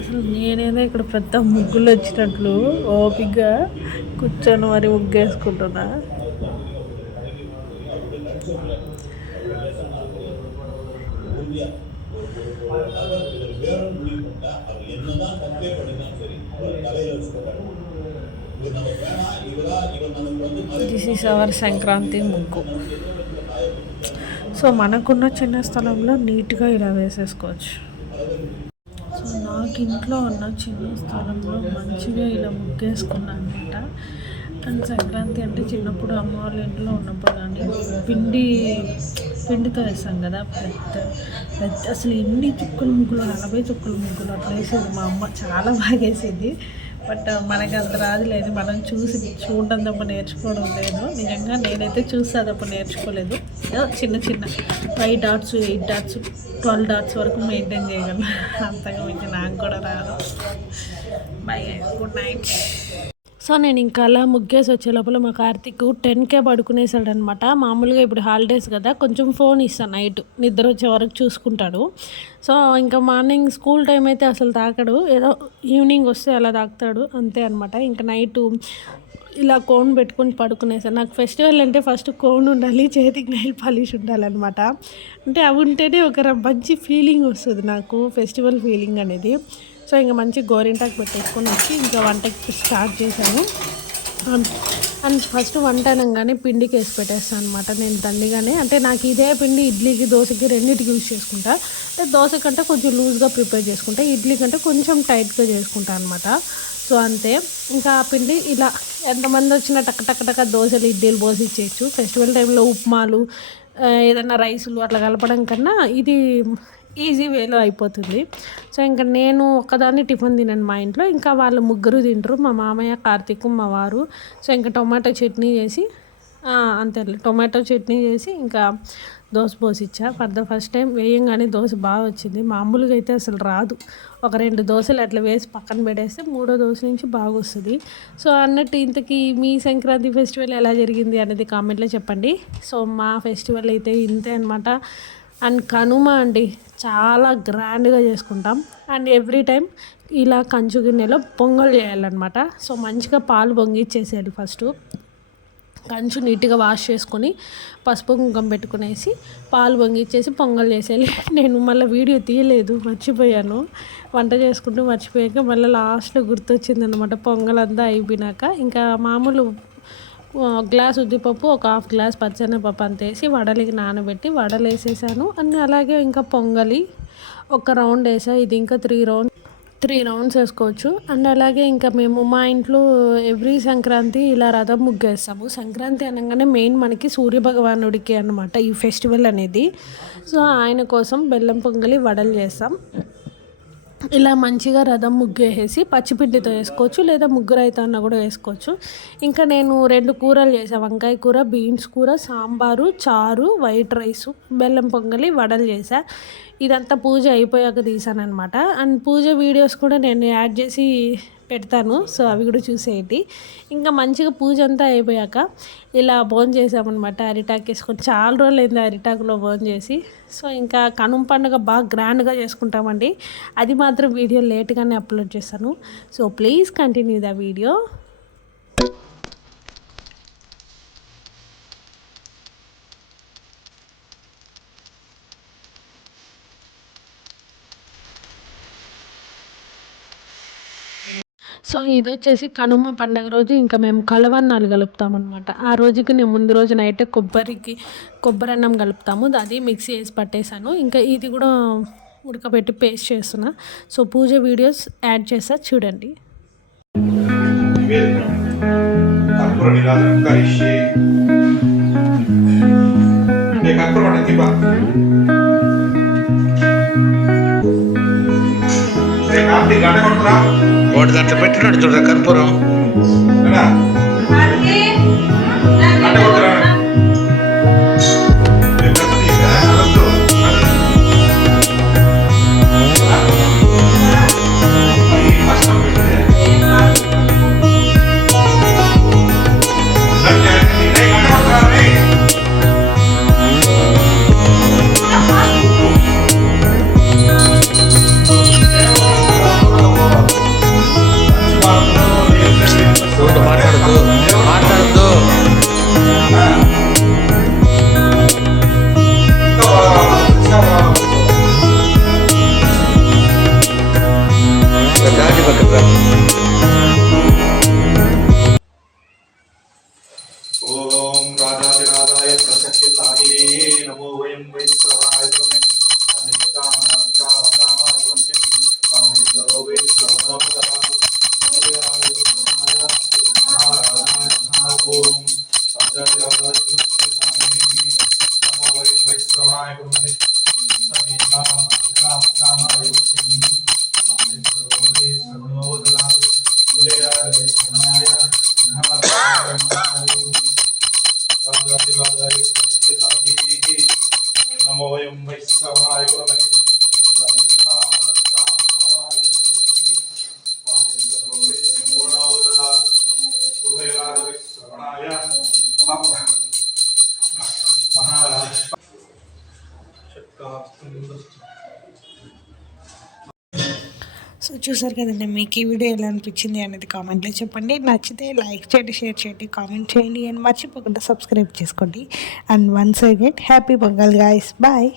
అసలు నేనేదో ఇక్కడ పెద్ద ముగ్గులు వచ్చినట్లు ఓపిగ్గా కూర్చొని మరి ముగ్గేసుకుంటున్నా. దిస్ ఈస్ అవర్ సంక్రాంతి ముగ్గు. సో మనకున్న చిన్న స్థలంలో నీట్గా ఇలా వేసేసుకోవచ్చు. సో నాకు ఇంట్లో ఉన్న చిన్న స్థలంలో మంచిగా ఇలా ముగ్గేసుకున్నాను అనమాట. అండ్ సంక్రాంతి అంటే చిన్నప్పుడు అమ్మ వాళ్ళ ఇంట్లో ఉన్నప్పుడు కానీ పిండితో వేస్తాం కదా, పెద్ద పెద్ద అసలు ఎన్ని చుక్కల ముగ్గులు, 40 చుక్కల ముగ్గులు అట్లా వేసేది మా అమ్మ. చాలా బాగా వేసేది. బట్ మనకి అంత రాదులేదు, మనం చూడడం తప్ప నేర్చుకోవడం లేదు. నిజంగా నేనైతే చూస్తే తప్ప నేర్చుకోలేదు. చిన్న చిన్న 5 డాట్స్, 8 డాట్స్, 12 డాట్స్ వరకు మెయింటైన్ చేయగలను. అంతగా మించి నాకు కూడా రాదు. By, good night. సో నేను ఇంకా అలా ముగ్గేసి వచ్చే లోపల మా కార్తీక్ 10కే పడుకునేసాడు అనమాట. మామూలుగా ఇప్పుడు హాలిడేస్ కదా, కొంచెం ఫోన్ ఇస్తాను నైట్ నిద్ర వచ్చే వరకు చూసుకుంటాడు. సో ఇంకా మార్నింగ్ స్కూల్ టైం అయితే అసలు తాకడు, ఏదో ఈవినింగ్ వస్తే అలా తాకుతాడు అంతే అనమాట. ఇంకా నైట్ ఇలా కోన్ పెట్టుకొని పడుకునేసాను. నాకు ఫెస్టివల్ అంటే ఫస్ట్ కోన్ ఉండాలి, చేతికి నెయిల్ పాలిష్ ఉండాలన్నమాట. అంటే అవి ఉంటేనే ఒక మంచి ఫీలింగ్ వస్తుంది నాకు, ఫెస్టివల్ ఫీలింగ్ అనేది. సో ఇంకా మంచి గోరింటాకు పెట్టేసుకొని వచ్చి ఇంకా వంటకి స్టార్ట్ చేశాను. అండ్ ఫస్ట్ వంట అనగానే పిండికి వేసి పెట్టేస్తాను అనమాట నేను దండిగానే. అంటే నాకు ఇదే పిండి ఇడ్లీకి, దోశకి రెండింటికి యూజ్ చేసుకుంటా. అంటే దోశ కంటే కొంచెం లూజ్గా ప్రిపేర్ చేసుకుంటా, ఇడ్లీ కంటే కొంచెం టైట్గా చేసుకుంటా అనమాట. సో అంతే. ఇంకా ఆ పిండి ఇలా ఎంతమంది వచ్చినా టక్ టక్ టక్ దోశలు, ఇడ్లీలు పోసి ఇచ్చేయచ్చు. ఫెస్టివల్ టైంలో ఉప్మాలు, ఏదైనా రైసులు అట్లా కలపడం కన్నా ఇది ఈజీ వేలో అయిపోతుంది. సో ఇంకా నేను ఒక్కదాన్ని టిఫిన్ తినాను మా ఇంట్లో, ఇంకా వాళ్ళు ముగ్గురు తింటారు, మా మామయ్య, కార్తీక్, మా వారు. సో ఇంకా టొమాటో చట్నీ చేసి అంతే, టొమాటో చట్నీ చేసి ఇంకా దోశ పోసిచ్చా. ఫర్ ద ఫస్ట్ టైం వేయంగానే దోశ బాగా వచ్చింది. మామూలుగా అయితే అసలు రాదు. ఒక 2 దోశలు అట్లా వేసి పక్కన పెట్టేస్తే 3వ దోశ నుంచి బాగా వస్తుంది. సో అన్నట్టు ఇంతకీ మీ సంక్రాంతి ఫెస్టివల్ ఎలా జరిగింది అనేది కామెంట్లో చెప్పండి. సో మా ఫెస్టివల్ అయితే ఇంతే అనమాట. అండ్ కనుమ అండి చాలా గ్రాండ్గా చేసుకుంటాం. అండ్ ఎవ్రీ టైం ఇలా కంచు గిన్నెలో పొంగల్ చేయాలన్నమాట. సో మంచిగా పాలు పొంగిచ్చేసేయాలి. ఫస్ట్ కంచు నీట్గా వాష్ చేసుకొని పసుపు కుంకుమ పెట్టుకునేసి పాలు పొంగిచ్చేసి పొంగల్ చేసేయాలి. నేను మళ్ళీ వీడియో తీయలేదు, మర్చిపోయాను. వంట చేసుకుంటూ మర్చిపోయాక మళ్ళీ లాస్ట్లో గుర్తొచ్చింది అనమాట. పొంగల్ అంతా అయిపోయినాక ఇంకా మామూలు గ్లాస్ ఉద్దిపప్పు, ఒక 1/2 గ్లాస్ పచ్చెనగపప్పు అంత వేసి వడలికి నానబెట్టి వడలు వేసేసాను. అండ్ అలాగే ఇంకా పొంగలి ఒక రౌండ్ వేసా. ఇది ఇంకా 3 రౌండ్స్ వేసుకోవచ్చు. అండ్ అలాగే ఇంకా మేము మా ఇంట్లో ఎవ్రీ సంక్రాంతి ఇలా రథం ముగ్గేస్తాము. సంక్రాంతి అనగానే మెయిన్ మనకి సూర్యభగవానుడికి అన్నమాట ఈ ఫెస్టివల్ అనేది. సో ఆయన కోసం బెల్లం పొంగలి, వడలు చేస్తాం. ఇలా మంచిగా రథం ముగ్గు వేసేసి పచ్చిపిండితో వేసుకోవచ్చు, లేదా ముగ్గురు అయితే అన్న కూడా వేసుకోవచ్చు. ఇంకా నేను 2 కూరలు చేసాను, వంకాయ కూర, బీన్స్ కూర, సాంబారు, చారు, వైట్ రైసు, బెల్లం పొంగలి, వడలు చేసా. ఇదంతా పూజ అయిపోయాక తీసాను అనమాట. అండ్ పూజ వీడియోస్ కూడా నేను యాడ్ చేసి పెడతాను, సో అవి కూడా చూసేయండి. ఇంకా మంచిగా పూజ అంతా అయిపోయాక ఇలా భోజనం చేసామన్నమాట. అరిటాకు వేసుకొని చాలా రోజులు అయింది అరిటాకులో భోజనం చేసి. సో ఇంకా కనుమ పండుగ బాగా గ్రాండ్గా చేసుకుంటామండి. అది మాత్రం వీడియో లేట్గానే అప్లోడ్ చేస్తాను. So please continue the video. So ఇది వచ్చేసి కనుమ పండుగ రోజు ఇంకా మేము కలవన్నాలు కలుపుతామన్నమాట. ఆ రోజుకి నేను ముందు రోజు నైట్ కొబ్బరి అన్నం కలుపుతాము, అది మిక్సీ వేసి పట్టేశాను. ఇంకా ఇది కూడా ఉడకబెట్టి పేస్ట్ చేస్తున్నా. సో పూజ వీడియోస్ యాడ్ చేస్తా చూడండి. వాడు దాంట్లో పెట్టినాడు చూడ కర్పూరం. సో చూసారు కదండి, మీకు ఈ వీడియో ఎలా అనిపించింది అనేది కామెంట్లో చెప్పండి. నచ్చితే లైక్ చేయండి, షేర్ చేయండి, కామెంట్ చేయండి అండ్ మర్చిపోకుండా సబ్స్క్రైబ్ చేసుకోండి. And once again happy Pongal guys, bye.